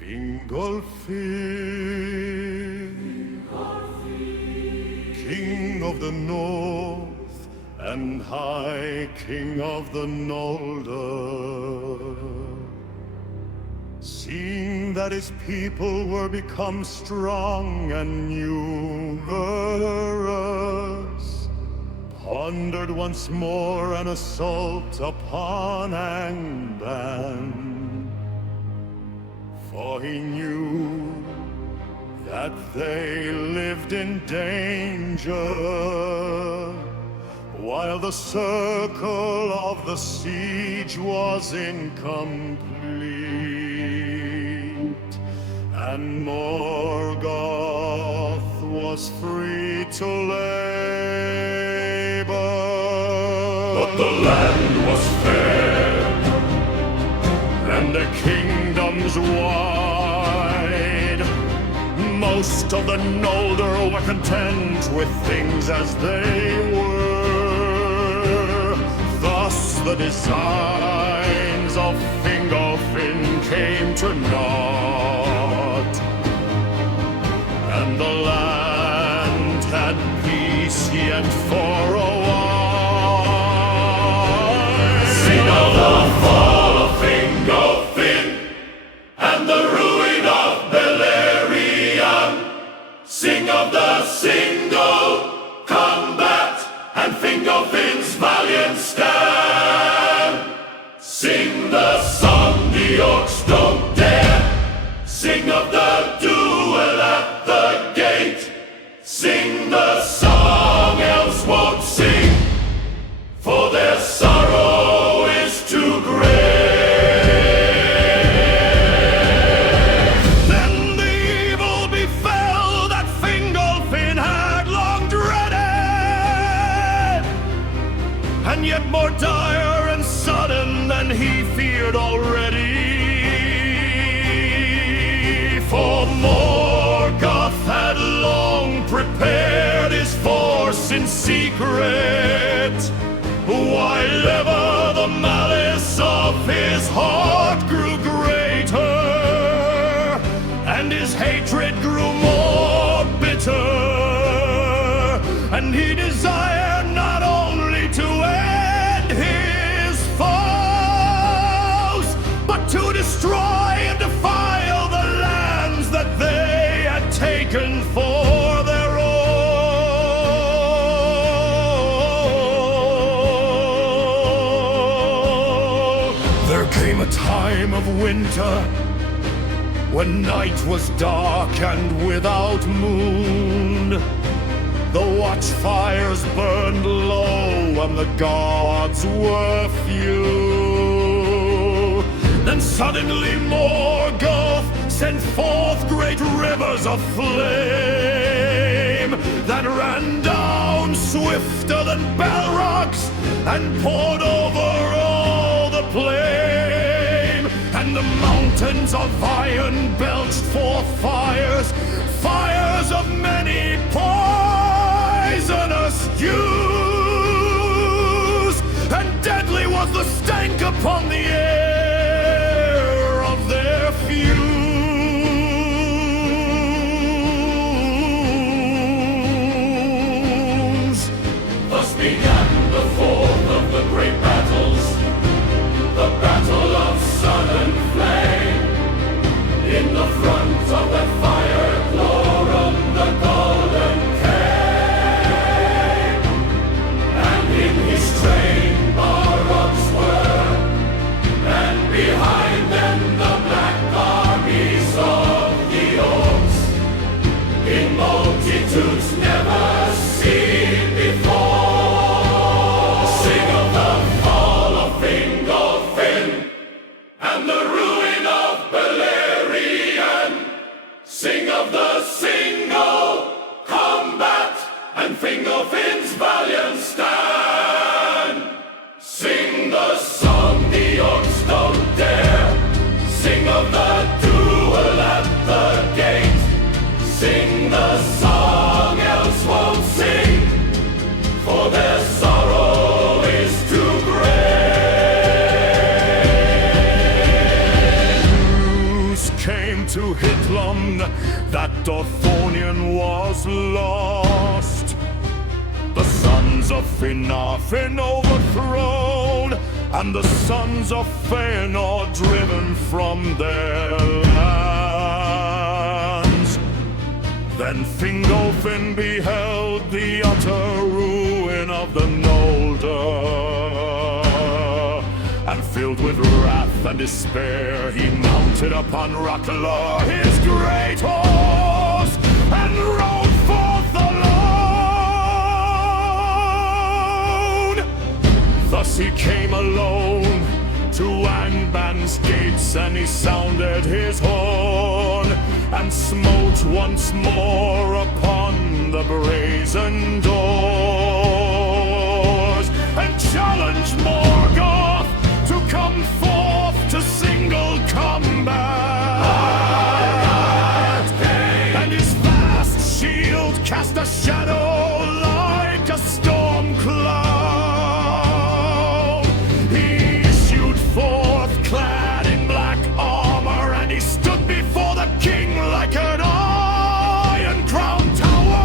Fingolfin, King of the North and High King of the Noldor, seeing that his people were become strong and numerous, pondered once more an assault upon Angband. For he knew that they lived in danger, while the circle of the siege was incomplete, and Morgoth was free to labor. But the land was fair, and the kingdoms wide. Most of the Noldor were content with things as they were. Thus the designs of Fingolfin came to naught, and the land had peace yet for a while. Sing of the fall of Fingolfin and the ruin of Beleriand. Sing of the single combat and Fingolfin's valiant stand. Sing the song the orcs don't dare. Sing of the duel at the gate. Sing the song elves won't sing, for their sorrow is too great. Then the evil befell that Fingolfin had long dreaded, and yet more dire and sudden than he feared already. For Morgoth had long prepared his force in secret, while ever the malice of his heart grew greater, and his hatred grew more bitter, and he desired not only to end his foes, but to destroy and defile the lands that they had taken for their own. There came a time of winter, when night was dark and without moon. The watchfires burned low and the gods were few. Then suddenly Morgoth sent forth great rivers of flame that ran down swifter than balrogs and poured over all the plain. And the mountains of iron belched forth fires, fires of many poisonous hues, and deadly was the stank upon the air of their fumes. Thus began the fourth of the great battles, the battle of sun and flame. In the front of the fire chlorum the golden came, and in his train our rocks were, and came to Hitland that Dorthonion was lost. The sons of Finarfin overthrown, and the sons of Fëanor driven from their lands. Then Fingolfin beheld the utter ruin of the Noldor, and filled with wrath and despair, he mounted upon LotR, his great horse, and rode forth alone. Thus he came alone to Angband's gates, and he sounded his horn, and smote once more upon the brazen doors, and challenged Morgoth to come forth to single combat. And his vast shield cast a shadow like a storm cloud. He issued forth clad in black armor, and he stood before the king like an iron-crowned tower.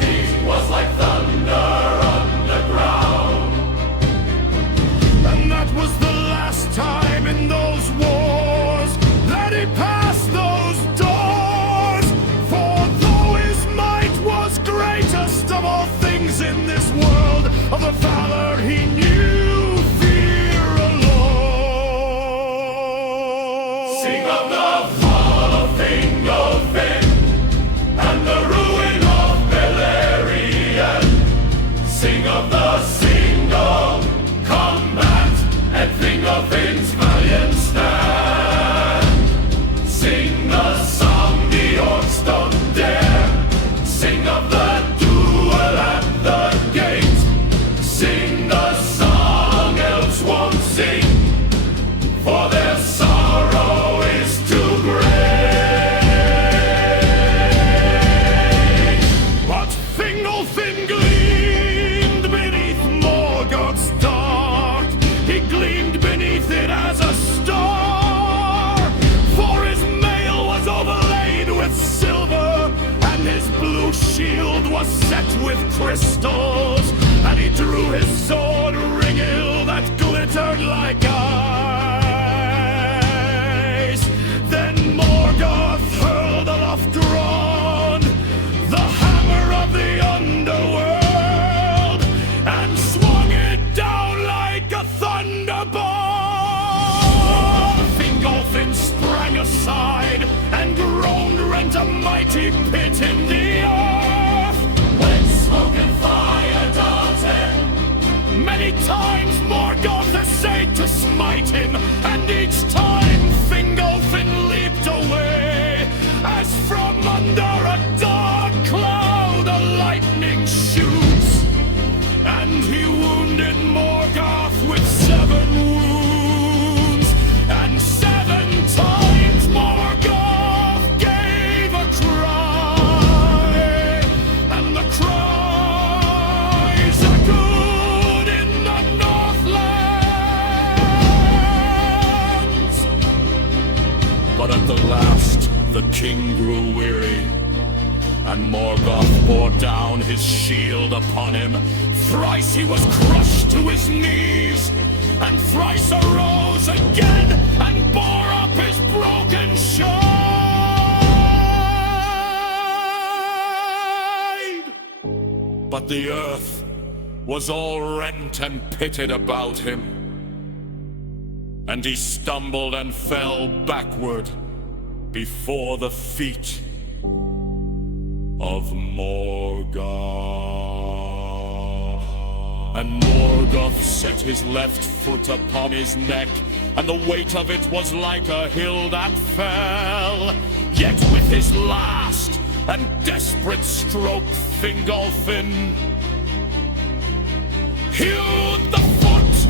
His feet was like thunder underground. And that was the last time in those wars that he passed those doors. For though his might was greatest of all things in this world, of the valor he knew fear alone. Sing of the fall of Fingolfin and the ruin of Beleriand. Sing of the single combat and Fingolfin's valiant stand. Sing the song the orcs don't dare. Sing of the duel at the gate. Sing the song elves won't sing, for their sorrow is too great. But Fingolfin gleamed beneath Morgoth's dark. He gleamed beneath it as a star, for his mail was overlaid with silver, and his blue shield was set with crystals, and he drew his sword Ringil that glittered like ice. Then Morgoth hurled aloft drawn the hammer of the underworld, and swung it down like a thunderbolt. Fingolfin sprang aside, and groaned, rent a mighty pit in the earth. When smoke and fire darted, Many times Morgoth essayed to smite him, and each time Fingolfin leaped away, as from under a dark cloud a lightning shoots. And he wounded Morgoth with 7 wounds, and 7 times Morgoth gave a cry, and the cries echoed in the Northlands. But at the last the king grew weary, and Morgoth bore down his shield upon him. Thrice he was crushed to his knees, and thrice arose again, and bore up his broken side. But the earth was all rent and pitted about him, and he stumbled and fell backward before the feet of Morgoth. And Morgoth set his left foot upon his neck, and the weight of it was like a hill that fell. Yet with his last and desperate stroke, Fingolfin hewed the foot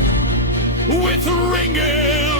with Ringil